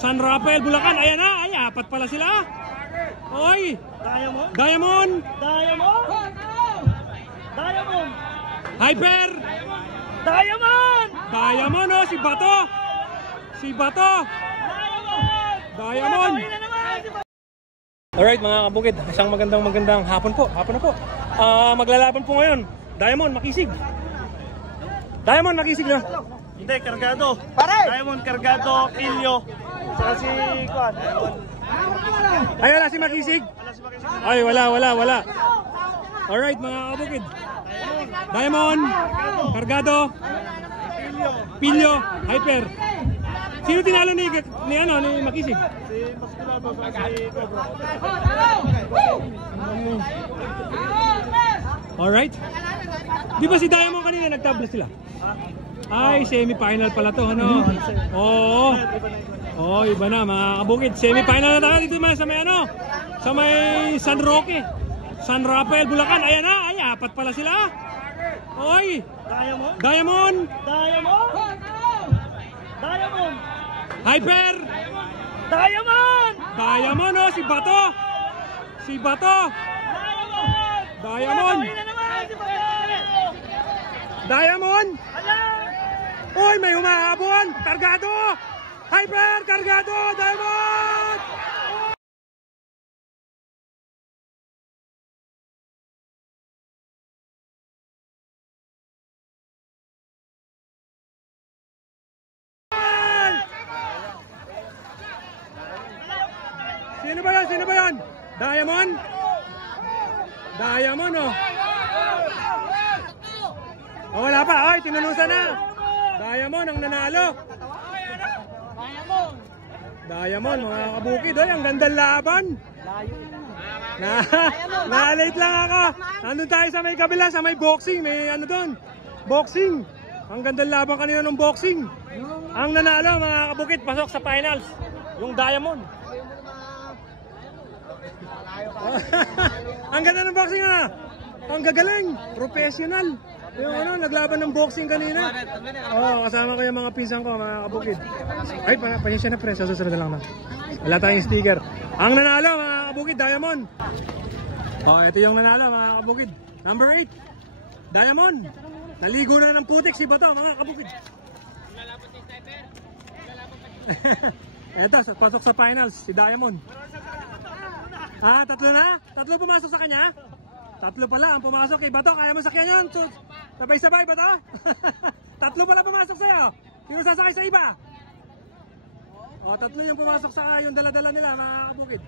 San Rafael, Bulacan. Ayan na, ay apat pala sila. Oy, Diamond. Diamond. Diamond. Diamond. Hyper. Diamond. Diamond, oh, si Bato. Si Bato. Diamond. Alright mga kabukid, isang magandang hapon po. Hapon na po. Maglalaban po ngayon. Diamond, Makisig. Diamond, Makisig na. Hindi, Cargado. Pare! Diamond, Cargado, Ilyo. Saka si Kwan. Ay, wala si Makisig. Ay, wala. Alright mga kabukid. Diamond, Cargado, Pilyo, Hyper. Sino tinalo ni Makisig? Si Masculado saka si Cobra. Alright. Di ba si Diamond kanina nagtabla sila? Ay, semi-final pala to, ano? Oo. Oh, iba na mga kabukid. Semi-final na tayo dito sa may sa may San Roque. San Rafael, Bulacan. Ayan na, ay apat pala sila. Oy! Diamond. Diamond. Diamond. Diamond. Hyper. Diamond. Diamond, oh, si Bato. Si Bato. Diamond. Diamond. Uy, may humahabol. Cargado. Hyper, Cargado, Diamond. Sino ba yan? Diamond? Diamond, oh. Oh, wala pa. Ay, tinunusan na. Diamond ang nanalo. Diamond, mga kabukid. Ay, ang gandang laban. Na-late lang ako. Nandun tayo sa may kabila, sa may boxing. May ano doon? Boxing. Ang gandang laban kanina ng boxing. Ang nanalo, mga kabukid, pasok sa finals. Yung Diamond. Ang ganda ng boxing, ha? Ang gagaling. Professional. Yung naglaban ng boxing kanina. Oh, kasama ko yung mga pinsan ko, mga kabukid. Ay, pasensya na pre, sa susunod na lang na. Wala tayong sticker. Ang nanalo, mga kabukid, Diamond. Oh, ito yung nanalo, mga kabukid. Number 8, Diamond. Naligo na ng putik si Bato, mga kabukid. Ito, pasok sa finals, si Diamond. Tatlo na? Tatlo pumasok sa kanya? Tatlo pala ang pumasok kay Bato. Kaya mo sakyan yun? Sabay-sabay, Bato? Tatlo pala pumasok sa'yo. Sino sasakay sa iba? Tatlo yung pumasok sa yung dala-dala nila, mga kabukid.